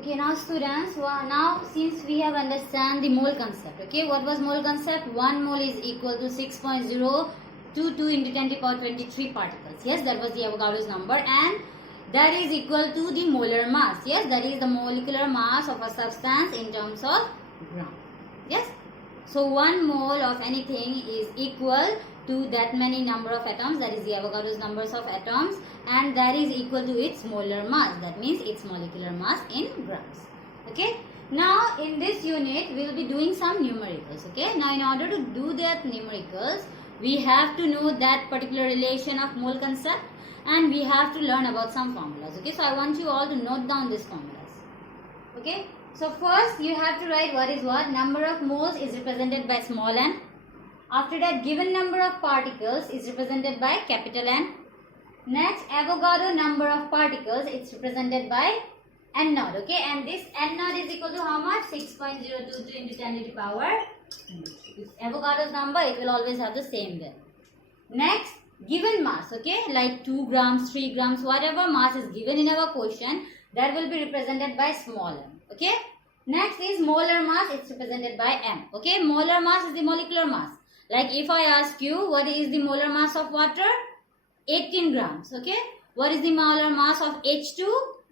Okay, now students, now since we have understand the mole concept, okay, what was mole concept? 1 mole is equal to 6.022 into 10 to the power 23 particles. Yes, that was the Avogadro's number, and that is equal to the molar mass. Yes, that is the molecular mass of a substance in terms of gram. Yes, so 1 mole of anything is equal to that many number of atoms, that is the Avogadro's numbers of atoms, and that is equal to its molar mass, that means its molecular mass in grams. Okay, now in this unit we will be doing some numericals. Okay, now in order to do that numericals, we have to know that particular relation of mole concept, and we have to learn about some formulas. Okay, so I want you all to note down these formulas. Okay, so first you have to write what is what. Number of moles is represented by small n. After that, given number of particles is represented by capital N. Next, Avogadro number of particles, it's represented by N naught. Okay, and this N naught is equal to how much? 6.022 into 10 to the power. It's Avogadro's number, it will always have the same there. Next, given mass. Okay, like 2 grams, 3 grams, whatever mass is given in our question, that will be represented by small m. Okay. Next is molar mass, it's represented by m. Okay, molar mass is the molecular mass. Like if I ask you what is the molar mass of water? 18 grams. Okay. What is the molar mass of H2?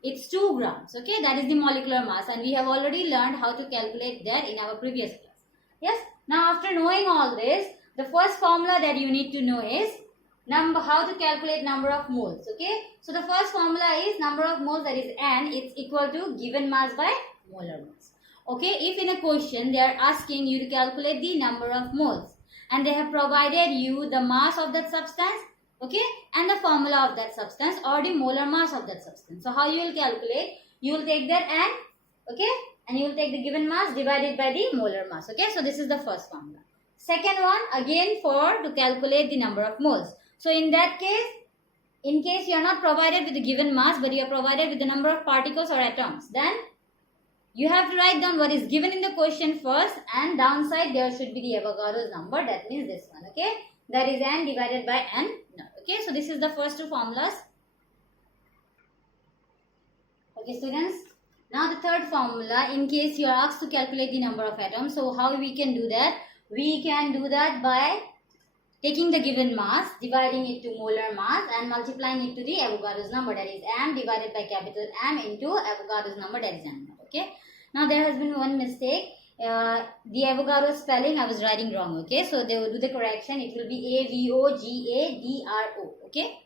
It's 2 grams. Okay. That is the molecular mass, and we have already learned how to calculate that in our previous class. Yes. Now after knowing all this, the first formula that you need to know is how to calculate number of moles. Okay. So the first formula is number of moles, that is N. It's equal to given mass by molar mass. Okay. If in a question they are asking you to calculate the number of moles, and they have provided you the mass of that substance, okay, and the formula of that substance or the molar mass of that substance. So how you will calculate? You will take that N, okay, and you will take the given mass divided by the molar mass. Okay, so this is the first formula. Second one, again to calculate the number of moles. So in that case, in case you are not provided with the given mass, but you are provided with the number of particles or atoms, then you have to write down what is given in the question first, and downside there should be the Avogadro's number, that means this one. Okay, that is N divided by N. Okay, so this is the first two formulas. Okay students, now the third formula, in case you are asked to calculate the number of atoms, so how we can do that? We can do that by taking the given mass, dividing it to molar mass, and multiplying it to the Avogadro's number, that is M divided by capital M into Avogadro's number, that is N. Okay. Now there has been one mistake. The Avogadro spelling I was writing wrong. Okay. So they will do the correction. It will be Avogadro. Okay.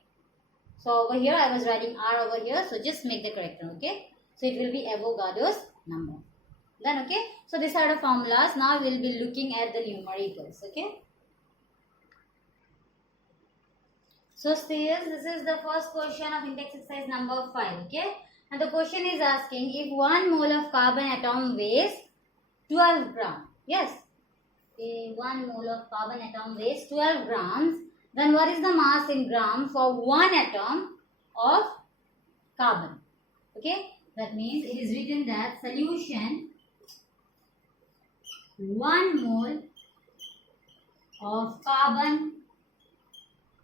So over here I was writing R over here. So just make the correction. Okay. So it will be Avogadro's number. Then okay. So these are the formulas. Now we will be looking at the numericals. Okay. So students, this is the first question of index exercise number 5. Okay. And the question is asking, if 1 mole of carbon atom weighs 12 grams. Yes. If 1 mole of carbon atom weighs 12 grams, then what is the mass in gram for 1 atom of carbon? Okay. That means it is written that solution 1 mole of carbon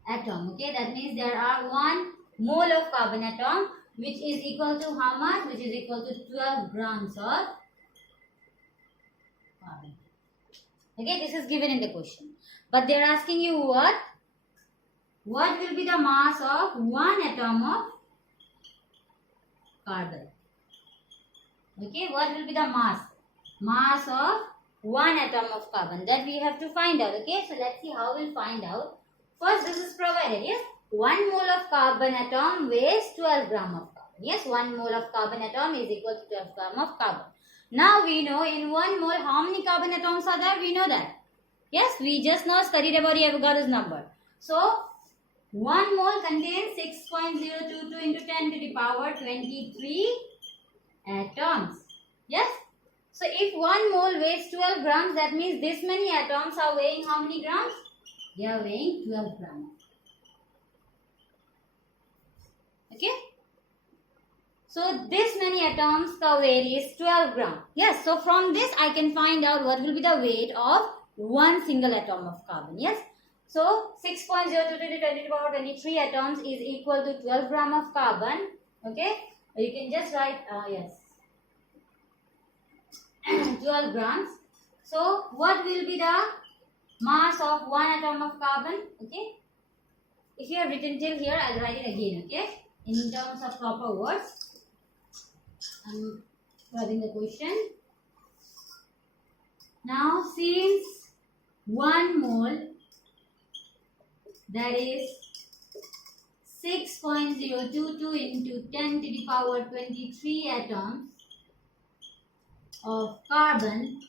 atom. Okay. That means there are 1 mole of carbon atom, which is equal to how much? Which is equal to 12 grams of carbon. Okay, this is given in the question. But they are asking you what? What will be the mass of 1 atom of carbon? Okay, what will be the mass? Mass of 1 atom of carbon. That we have to find out. Okay, so let's see how we'll find out. First, this is provided. Yes. 1 mole of carbon atom weighs 12 grams of carbon. Yes, 1 mole of carbon atom is equal to 12 grams of carbon. Now we know in 1 mole how many carbon atoms are there? We know that. Yes, we just now studied about the Avogadro's number. So, 1 mole contains 6.022 into 10 to the power 23 atoms. Yes. So, if 1 mole weighs 12 grams, that means this many atoms are weighing how many grams? They are weighing 12 grams. Okay. So this many atoms ka weight is 12 grams. Yes. So from this I can find out what will be the weight of one single atom of carbon. Yes. So 6.022 to 10 to the power 23 atoms is equal to 12 grams of carbon. Okay. You can just write yes. 12 grams. So what will be the mass of one atom of carbon? Okay. If you have written till here, I'll write it again. Okay. In terms of proper words, I'm writing the question. Now, since 1 mole, that is 6.022 into 10 to the power 23 atoms of carbon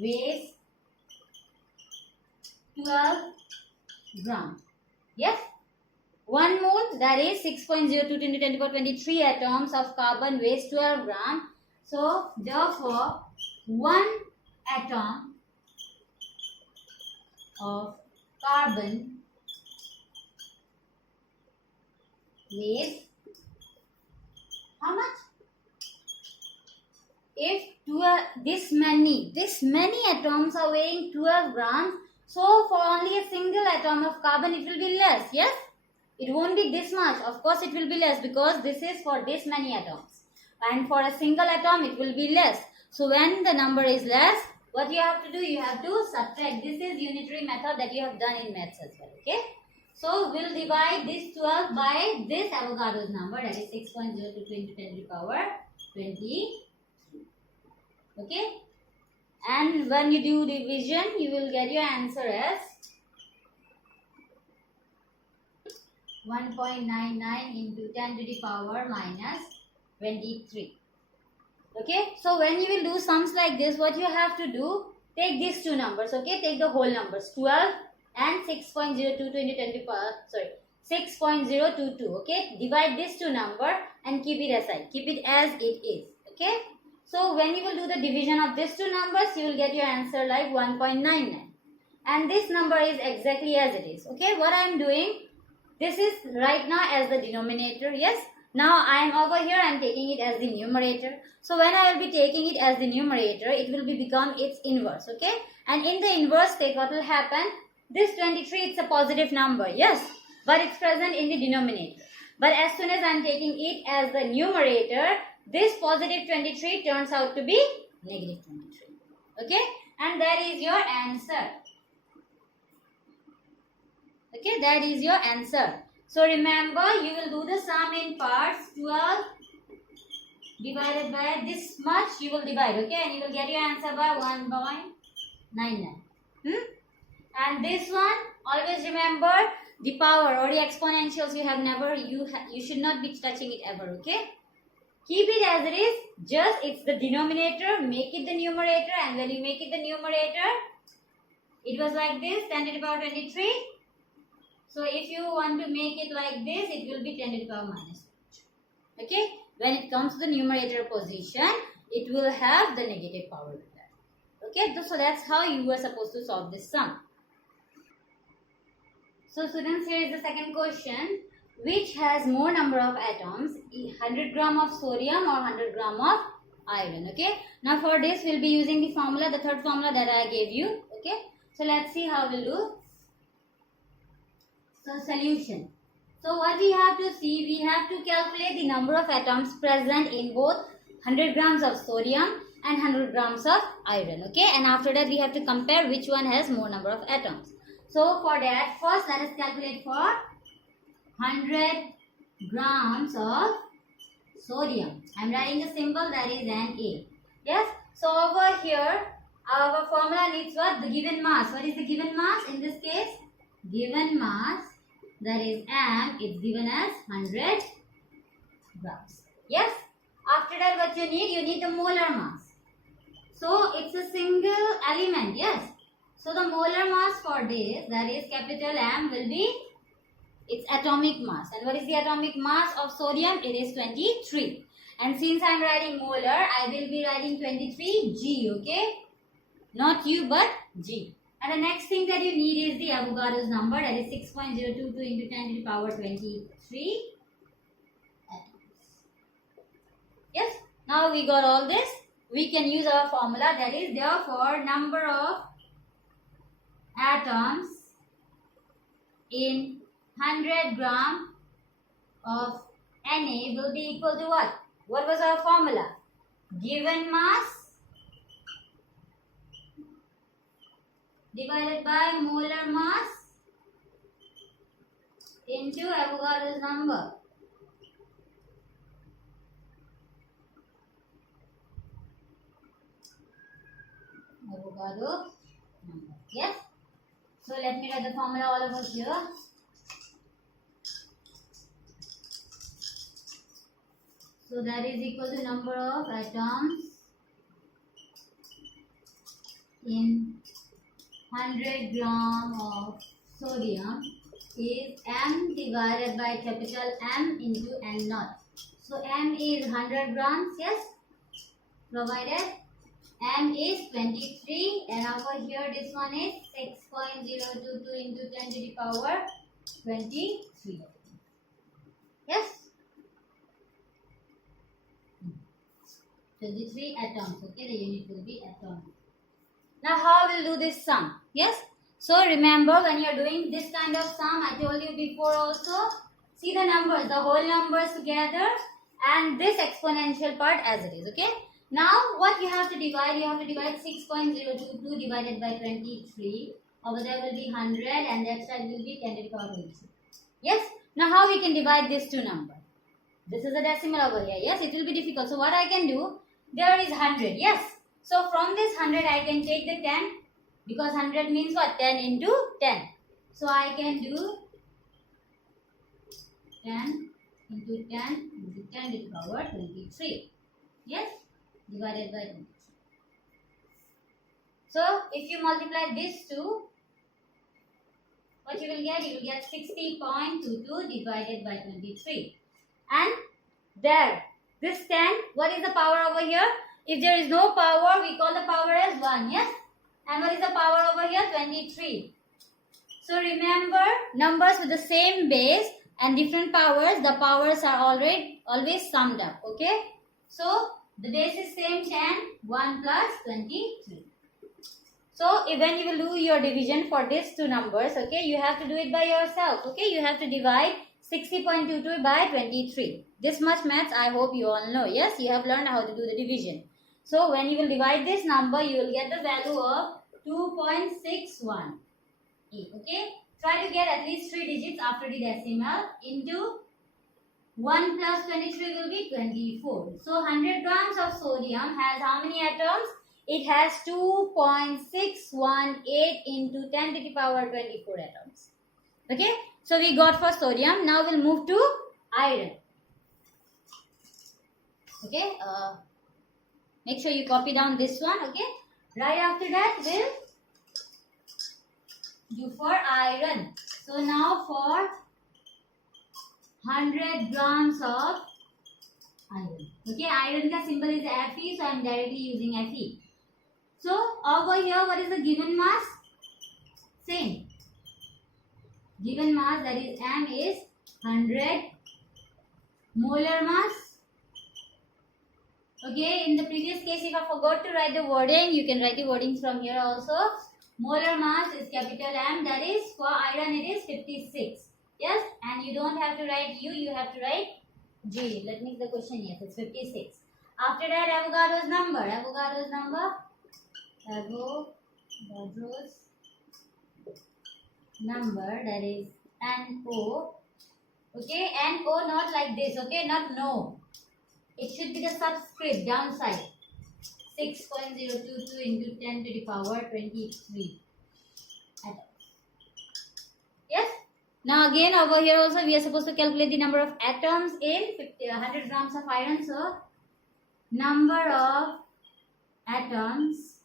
weighs 12 grams. Yes, 1 mole, that is 6.02 into 10 to the power 23 atoms of carbon weighs 12 grams. So therefore 1 atom of carbon weighs how much? If this many atoms are weighing 12 grams, so for only a single atom of carbon it will be less. Yes, it won't be this much. Of course it will be less because this is for this many atoms, and for a single atom it will be less. So when the number is less, what you have to do, you have to subtract. This is unitary method that you have done in maths as well. Okay, so we'll divide this 12 by this Avogadro's number, that is 6.022 into 10 to the power 20. Okay, and when you do division, you will get your answer as 1.99 into 10 to the power minus 23. Okay, so when you will do sums like this, what you have to do, take these two numbers. Okay, take the whole numbers 12 and 6.022 into 10 to the power 6.022. Okay, divide this two number and keep it aside, keep it as it is. Okay, so when you will do the division of these two numbers, you will get your answer like 1.99, and this number is exactly as it is. Okay, what I am doing, this is right now as the denominator. Yes, now I am over here, I am taking it as the numerator. So when I will be taking it as the numerator, it will become its inverse. Okay, and in the inverse state, what will happen, this 23, it's a positive number. Yes, but it's present in the denominator. But as soon as I am taking it as the numerator, this positive 23 turns out to be negative 23. Okay, and that is your answer. Okay, that is your answer. So remember, you will do the sum in parts. 12 divided by this much, you will divide. Okay, and you will get your answer by 1.99. And this one, always remember, the power or the exponentials you should not be touching it ever. Okay, keep it as it is. Just it's the denominator, make it the numerator, and when you make it the numerator, it was like this, 10 to the power 23. So if you want to make it like this, it will be 10 to the power minus 2. Okay, when it comes to the numerator position, it will have the negative power with that. Okay, so that's how you were supposed to solve this sum. So students, here is the second question. Which has more number of atoms, 100 gram of sodium or 100 gram of iron? Okay, now for this we'll be using the formula, the third formula that I gave you. Okay, so let's see how we'll do. So solution. So what we have to see, we have to calculate the number of atoms present in both 100 grams of sodium and 100 grams of iron. Okay, and after that we have to compare which one has more number of atoms. So for that, first let us calculate for 100 grams of sodium. I am writing a symbol, that is Na. Yes, so over here our formula needs what? The given mass. What is the given mass in this case? Given mass, that is M, it's given as 100 grams. Yes, after that what you need the molar mass. So it's a single element. Yes, so the molar mass for this, that is capital M, will be its atomic mass. And what is the atomic mass of sodium? It is 23. And since I am writing molar, I will be writing 23 G. Okay, not U but G. And the next thing that you need is the Avogadro's number, that is 6.022 into 10 to the power 23 atoms. Yes, now we got all this. We can use our formula, that is therefore number of atoms in 100 gram of Na will be equal to what? What was our formula? Given mass divided by molar mass into Avogadro's number. Avogadro number. Yes? So let me write the formula all over here. So that is equal to number of atoms in 100 gram of sodium is M divided by capital M into N naught. So M is 100 grams, yes, provided M is 23, and over here this one is 6.022 into 10 to the power 23. Yes? 23 atoms. Okay, the unit will be atoms. Now how we'll do this sum? Yes? So remember, when you're doing this kind of sum, I told you before also, see the numbers, the whole numbers together and this exponential part as it is. Okay? Now what you have to divide? You have to divide 6.022 divided by 23. Over there will be 100 and that side will be 10 to the power 23. Yes? Now how we can divide these two numbers? This is a decimal over here. Yes, it will be difficult. So what I can do? There is 100. Yes. So from this 100 I can take the 10 because 100 means what? 10 into 10. So I can do 10 into 10 into 10 to the power 23. Yes, divided by 23. So if you multiply this two, what you will get? You will get 60.22 divided by 23. And there, this 10, what is the power over here? If there is no power, we call the power as 1, yes? And what is the power over here? 23. So remember, numbers with the same base and different powers, the powers are always summed up, okay? So, the base is same 10, 1 plus 23. So, when you will do your division for these two numbers, okay, you have to do it by yourself, okay? You have to divide 60.22 by 23. This much maths I hope you all know. Yes, you have learned how to do the division. So when you will divide this number, you will get the value of 2.61. Okay. Try to get at least 3 digits after the decimal. Into 1 plus 23 will be 24. So 100 grams of sodium has how many atoms? It has 2.618 into 10 to the power 24 atoms. Okay. So we got for sodium. Now we'll move to iron. Okay. Make sure you copy down this one. Okay. Right after that, we'll do for iron. So now for 100 grams of iron. Okay. Iron ka symbol is Fe. So I am directly using Fe. So over here, what is the given mass? Same. Given mass, that is M, is 100 molar mass. Okay, in the previous case, if I forgot to write the wording, you can write the wordings from here also. Molar mass is capital M, that is for iron it is 56. Yes, and you don't have to write U, you have to write G. Let me see the question. Yes, it's 56. After that, Avogadro's number. Avogadro's number. Avogadro's number, that is NO. Okay, NO not like this, okay, not no. It should be the subscript downside. 6.022 into 10 to the power 23 atoms. Yes. Now again over here also we are supposed to calculate the number of atoms in 100 grams of iron. So number of atoms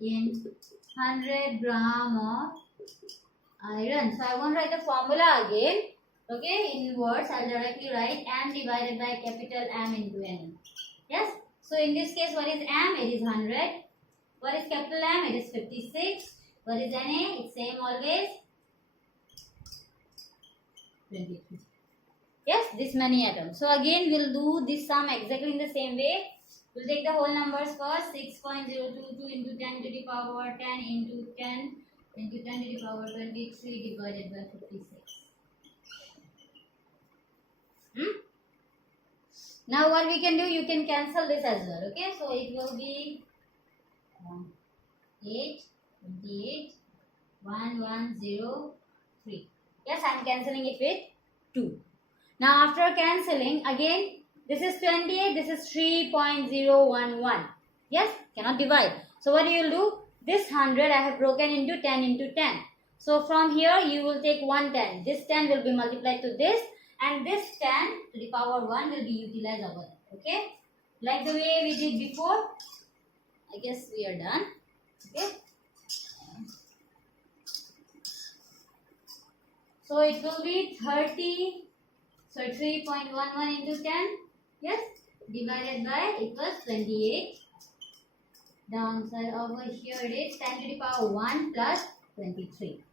in 100 gram of iron. So I won't write the formula again. Okay, in words I'll directly write M divided by capital M into N. Yes. So in this case, what is M? It is 100. What is capital M? It is 56. What is Na? It's same always. 23. Yes, this many atoms. So again, we'll do this sum exactly in the same way. We'll take the whole numbers first. 6.022 into 10 to the power 10 into 10 into 10 to the power 23 divided by 56. Now what we can do, you can cancel this as well. Okay, so it will be 8, 28, 1, 1, 0, 3. Yes, I am cancelling it with 2. Now after cancelling, again, this is 28, this is 3.011. Yes, cannot divide. So what you will do? This 100 I have broken into 10 into 10. So from here you will take 110. This 10 will be multiplied to this, and this 10 to the power 1 will be utilized over there. Okay? Like the way we did before. I guess we are done. Okay? So it will be 30. So 3.11 into 10. Yes? Divided by, it was 28. Downside over here it is 10 to the power 1 plus 23.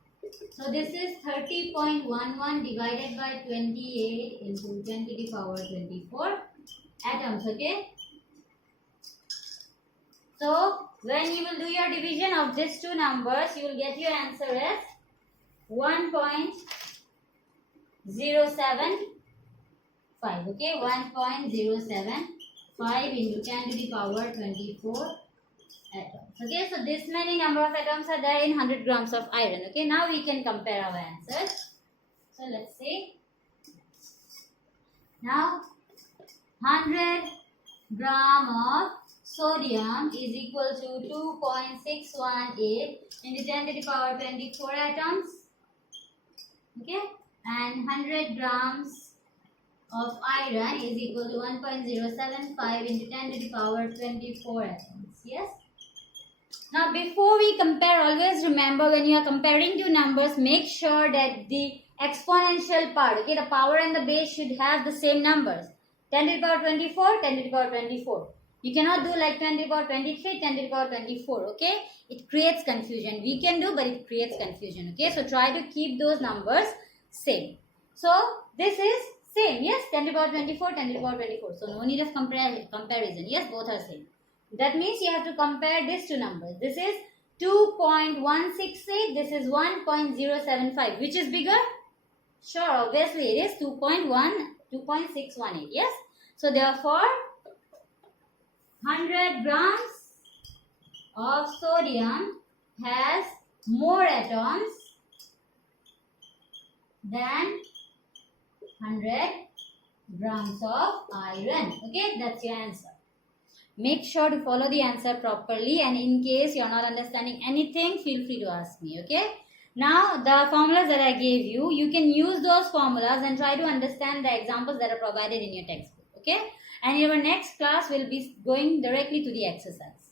So this is 30.11 divided by 28 into 10 to the power 24 atoms. Okay. So when you will do your division of these two numbers, you will get your answer as 1.075. Okay, 1.075 into 10 to the power 24 atoms. Okay, so this many number of atoms are there in 100 grams of iron. Okay, now we can compare our answers. So let's see. Now 100 gram of sodium is equal to 2.618 into 10 to the power 24 atoms. Okay, and 100 grams of iron is equal to 1.075 into 10 to the power 24 atoms. Yes. Now before we compare, always remember when you are comparing two numbers, make sure that the exponential part, okay, the power and the base should have the same numbers. 10 to the power 24, 10 to the power 24. You cannot do like 10 to the power 23, 10 to the power 24, okay? It creates confusion. We can do, but it creates confusion, okay? So try to keep those numbers same. So this is same, yes, 10 to the power 24, 10 to the power 24. So no need of comparison, yes, both are same. That means you have to compare these two numbers. This is 2.168, this is 1.075. Which is bigger? Sure, obviously it is 2.618, yes? So therefore, 100 grams of sodium has more atoms than 100 grams of iron. Okay, that's your answer. Make sure to follow the answer properly, and in case you are not understanding anything, feel free to ask me. Okay. Now the formulas that I gave you, you can use those formulas and try to understand the examples that are provided in your textbook. Okay. And in our next class, we'll be going directly to the exercise.